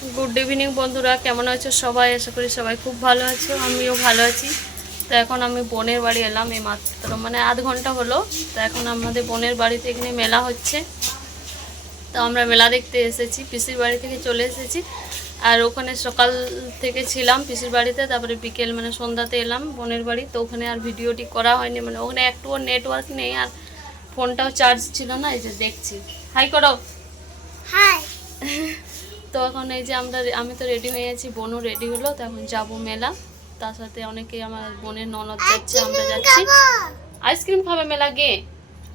Good evening বন্ধুরা, কেমন আছো সবাই? আশা করি সবাই খুব ভালো আছো, আমিও ভালো আছি। তো এখন আমি বোনের বাড়ি এলাম, এই মাত্র মানে আধ ঘন্টা হলো। তো এখন আমাদের বোনের বাড়িতে এখানে মেলা হচ্ছে, তো আমরা মেলা দেখতে এসেছি। পিসির বাড়ি থেকে চলে এসেছি, আর ওখানে সকাল থেকে ছিলাম পিসির বাড়িতে, তারপরে বিকেল মানে সন্ধ্যাতে এলাম বোনের বাড়ি। তো ওখানে আর ভিডিওটি করা হয়নি, মানে ওখানে একটুও নেটওয়ার্ক নেই, আর ফোনটাও চার্জ ছিল না। এই যে দেখছি, হাই করো, হাই। তো এখন এই যে আমি তো রেডি হয়ে আছি, বোনও রেডি হলো। তো এখন যাবো মেলা, তার সাথে অনেকেই আমার বোনের ননদ যাচ্ছে, আমরা যাচ্ছি। আইসক্রিম খাবে মেলা গিয়ে।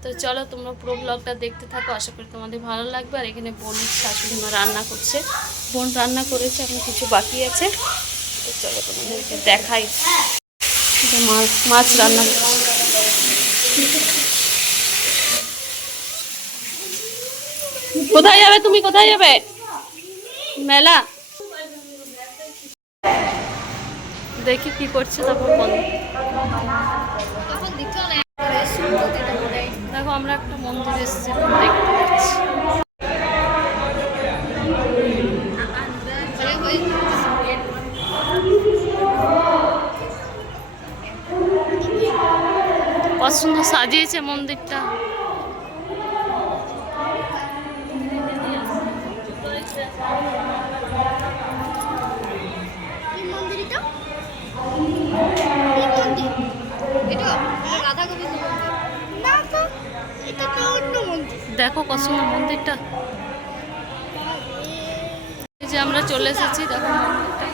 তো চলো তোমরা পুরো ব্লগটা দেখতে থাকো, আশা করি তোমাদের ভালো লাগবে। আর এখানে বোনের শাশুড়ি মা রান্না করছে, বোন রান্না করেছে, এখন কিছু বাকি আছে। তো চলো তোমাদেরকে দেখাই, মাছ রান্না করছে। কোথায় যাবে তুমি, কোথায় যাবে? মেলা দেখি কি করছে, তারপর বন্ধ। দেখো আমরা একটা মন্দির এসেছি, দেখতে যাচ্ছি। কত সুন্দর সাজিয়েছে মন্দিরটা। দেখো কত সুন্দর মন্দিরটা। এই যে আমরা চলে এসেছি, দেখো মন্দিরটা।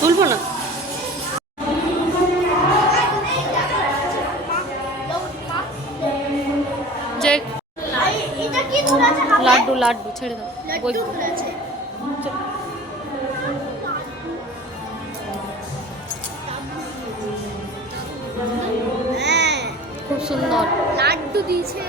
তুলবো না, যে লাড্ডু লাড্ডু ছেড়ে দাও। খুব সুন্দর লাড্ডু দিয়েছে।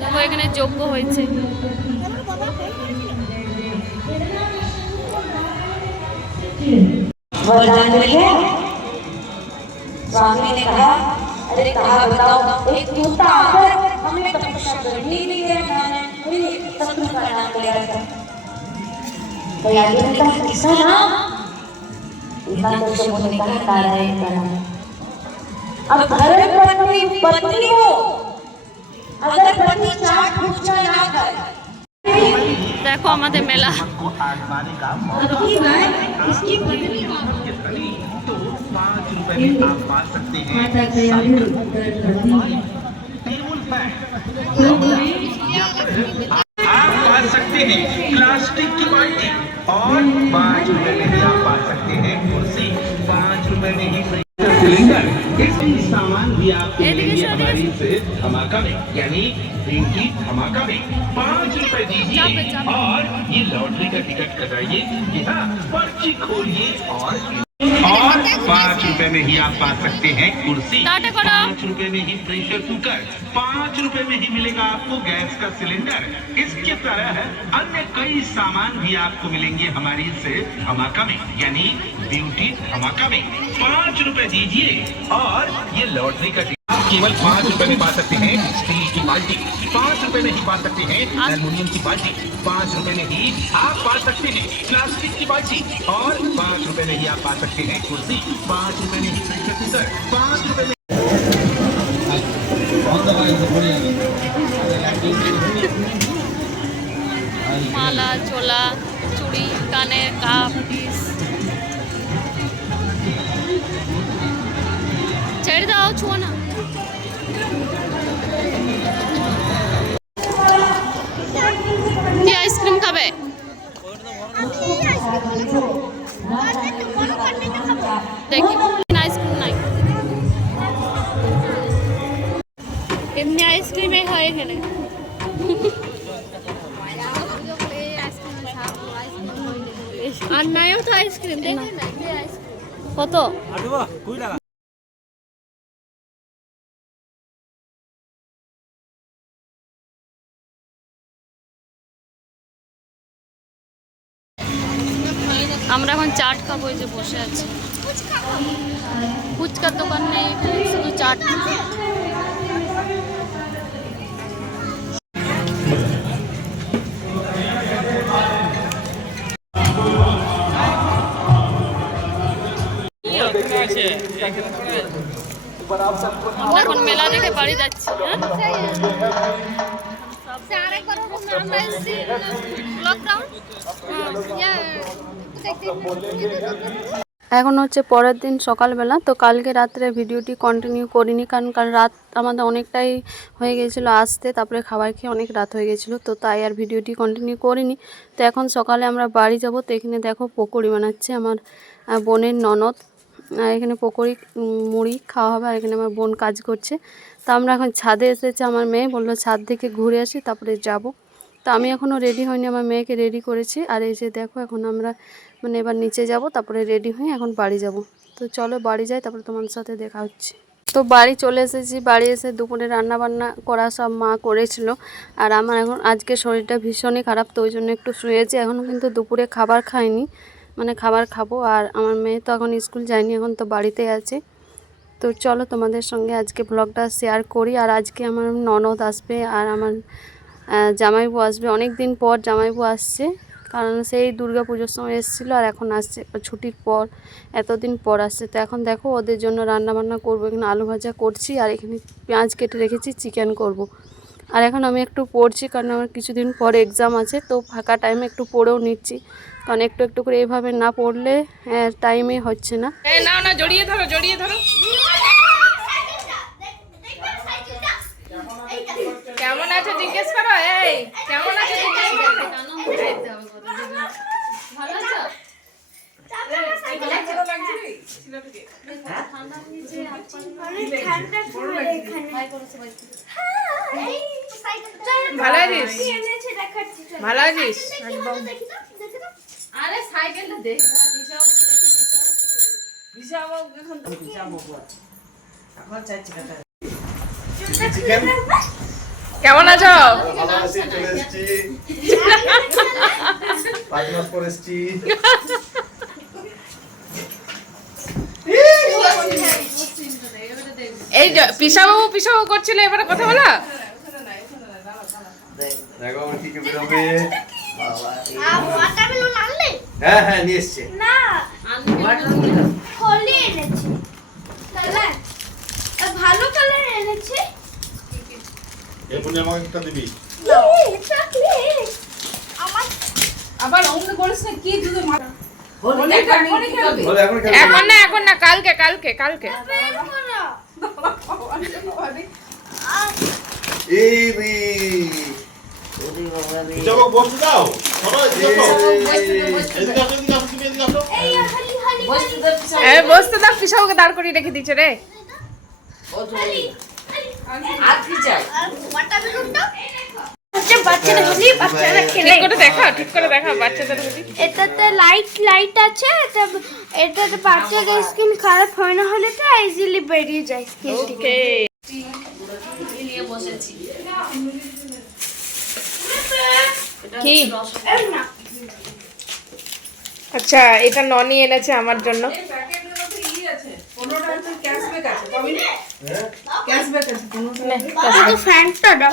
দেখো এখানে যজ্ঞ হয়েছে। वरदान मिल गया। स्वामी ने कहा, अरे कहा बताओ, एक दूसरा आकर हमें तपस्या करनी नहीं दे रहा है, शत्रु का नाम लिया था। तो यादव ने कहा किसका नाम? इतना तो शंभू ने कहा नारायण का नाम। अब धर्म पत्नी हो, अगर पति चाट भुक्ता ना कर। देखो हमारे मेला तो 5 रुपए में आप पा सकते हैं आप पा सकते हैं प्लास्टिक की बाल्टी, और 5 रुपए में भी आप पा सकते हैं कुर्सी। 5 रुपए में ही सिलेंडर, इसकी सामान भी आपको मिलेंगे हमारी से धमाका में, यानी रिंकी धमाका में। 5 रुपए दीजिए और ये लॉटरी का टिकट कटाइए, यहाँ पर्ची खोलिए, और 5 रुपए में ही आप पा सकते हैं कुर्सी। 5 रुपए में ही प्रेशर कुकर, 5 रुपए में ही मिलेगा आपको गैस का सिलेंडर। इसके तरह अन्य कई सामान भी आपको मिलेंगे हमारी से धमाका में, यानी ब्यूटी धमाका में। 5 रुपए दीजिए और ये लॉटरी का केवल 5 रुपए में पा सकते हैं स्टील की बाल्टी, 5 रुपए में ही पा सकते हैं एल्युमिनियम की बाल्टी, 5 रुपए में ही आप पा सकते हैं प्लास्टिक की बाल्टी, और 5 रुपए में ही आप पा सकते हैं कुर्सी। 5 रुपए में ही प्रेशर कुकर, 5 रुपए में माला चोला चूड़ी काने का पिस ছেড়ে দাও, ছুঁয়ো না। কি আইসক্রিম খাবে? দেখি আইসক্রিম নাই, এমনি আইসক্রিমে হয় এখানে। আর নাইও তো আইসক্রিম দেখে না কত আমরা এখন চাট খাবো, এই যে বসে আছি। ফুচকার দোকান নেই এখানে, শুধু চাট। আমরা এখন মেলা দেখে বাড়ি যাচ্ছি। এখন হচ্ছে পরের দিন সকালবেলা। তো কালকে রাত্রে ভিডিওটি কন্টিনিউ করিনি, কারণ কাল রাত আমাদের অনেকটাই হয়ে গেছিলো আসতে, তারপরে খাবার খেয়ে অনেক রাত হয়ে গেছিলো, তো তাই আর ভিডিওটি কন্টিনিউ করিনি। তো এখন সকালে আমরা বাড়ি যাব। তো এখানে দেখো পকোড়ি বানাচ্ছে আমার বোনের ননদ। এখানে পকোড়ি মুড়ি খাওয়া হবে, আর এখানে আমার বোন কাজ করছে। তো আমরা এখন ছাদে এসেছে, আমার মেয়ে বললো ছাদ থেকে ঘুরে আসি তারপরে যাব। তো আমি এখনও রেডি হইনি, আমার মেয়েকে রেডি করেছি। আর এই যে দেখো এখন আমরা মানে এবার নিচে যাব, তারপরে রেডি হয়ে এখন বাড়ি যাব। তো চলো বাড়ি যাই, তারপরে তোমার সাথে দেখা হচ্ছে। তো বাড়ি চলে এসেছি। বাড়ি এসে দুপুরে রান্না বান্না করা সব মা করেছিল। আর আমার এখন আজকে শরীরটা ভীষণই খারাপ, তো ওই জন্য একটু শুয়েছি। এখনও কিন্তু দুপুরে খাবার খাইনি, মানে খাবার খাবো। আর আমার মেয়ে তো এখন স্কুল যায়নি, এখন তো বাড়িতেই আছে। তো চলো তোমাদের সঙ্গে আজকে ব্লগটা শেয়ার করি। আর আজকে আমার ননদ আসবে, আর আমার জামাইবু আসবে। অনেক দিন পর জামাইবু আসছে, কারণ সেই দুর্গা পুজোর সময় এসেছিলো, আর এখন আসছে ছুটির পর, এতদিন পর আসছে। তো এখন দেখো ওদের জন্য রান্না বান্না করবো। এখানে আলু ভাজা করছি, আর এখানে পেঁয়াজ কেটে রেখেছি, চিকেন করব। আর এখন আমি একটু পড়ছি, কারণ আমার কিছুদিন পর এক্সাম আছে। তো ফাঁকা টাইমে একটু পড়েও নিচ্ছি, কারণ একটু একটু করে এভাবে না পড়লে টাইমে হচ্ছে না। না না, জড়িয়ে ধরো, জড়িয়ে ধরো। কেমন আছে জিজ্ঞেস করো। এই কেমন আছে জিজ্ঞেস করো। ভালো আছিস? ভালো আছিস? একদম। আরে সাইকেলটা দেখ। কেমন আছো? ভালো আছি, চলে এসেছি। 5 মাস পর এসেছি। এই পিসাবু করছিল, এবারে কথা বলা। দেখো আমার কি কি বেরোবে। হ্যাঁ হ্যাঁ নিয়ে এসছে। ভালো কালার এনেছে। এমনি আমাকে একটা দিবি। আবার অন্য করিস না, কি দুধে মারা। এখন না কালকে কালকে কালকে। এই রে জবাব বসতে দাও। বসতে দাও, পিসাবুকে দাঁড় করিয়ে রেখে দিচ্ছে রে। ঠিক করে দেখা বাচ্চাদের হোলি। এটাতে লাইট আছে, এটাতে বাচ্চাদের স্কিন খারাপ হয় না, হলে তো ইজিলি বেরিয়ে যায় স্কিন থেকে। নিয়ে বসেছি। কি? আচ্ছা, এটা ননি এনেছে আমার জন্য। ফ্যানটা দাও,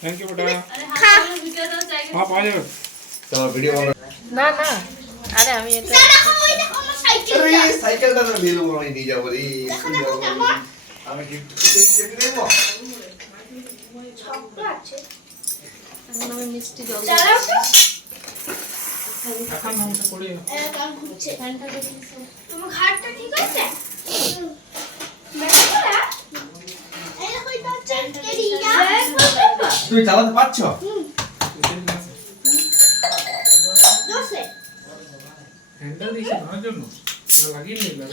থ্যাংক ইউ বেটা। হ্যাঁ পাওয়া যাবে। চলো ভিডিও বন্ধ। না না, আরে আমি এটা আরে সাইকেলটা না নিয়ে যাবো, আমি নিয়ে যাবো রে। আমি কি চেপে দেবো? এখন আমি মিষ্টি জল তোমার ঘাটটা ঠিক আছে? তুমি চালাতে পারছো? হ্যান্ডেল দিয়েছি ধরার জন্য লাগিয়ে নিয়ে যাবে।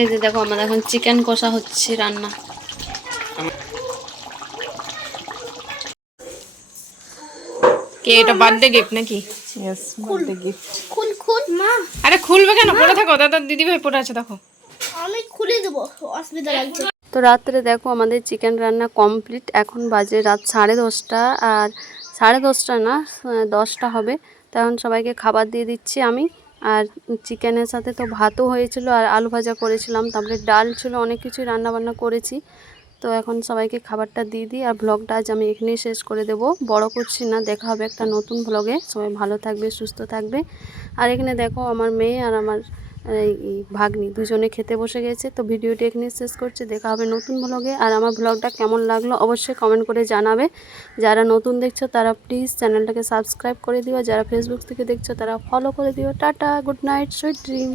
এই যে দেখো আমাদের এখন চিকেন কষা হচ্ছে রান্না। কে এটা বার্থডে গিফট নাকি? Yes birthday gift. খুল মা। আরে খুলবে কেন, পড়ে থাকো, দাদা দিদি ভাই পড়ে আছে দেখো। আমি খুলে দেবো, অসুবিধা লাগছে। তো রাত্রে দেখো আমাদের চিকেন রান্না কমপ্লিট। এখন বাজে রাত 10:30, আর 10:30 না 10টা হবে। তখন সবাইকে খাবার দিয়ে দিচ্ছি আমি। আর চিকেনের সাথে তো ভাতও হয়েছিল, আর আলু ভাজা করেছিলাম, তারপরে ডাল ছিল, অনেক কিছু রান্নাবান্না করেছি। তো এখন সবাইকে খাবারটা দিয়ে দিই। আর ব্লগটা আজ আমি এখানেই শেষ করে দেব, বড় করছি না। দেখা হবে একটা নতুন ব্লগে। সবাই ভালো থাকবে, সুস্থ থাকবে। আর এখানে দেখো আমার মেয়ে আর আমার এই ভাগ্নি দুজনে খেতে বসে গেছে। তো ভিডিওটি এখানেই শেষ করছি, দেখা হবে নতুন ব্লগে। আর আমার ব্লগটা কেমন লাগলো অবশ্যই কমেন্ট করে জানাবে। যারা নতুন দেখছো তারা প্লিজ চ্যানেলটাকে সাবস্ক্রাইব করে দিও, যারা ফেসবুক থেকে দেখছো তারা ফলো করে দিও। Tata, good night, sweet dream.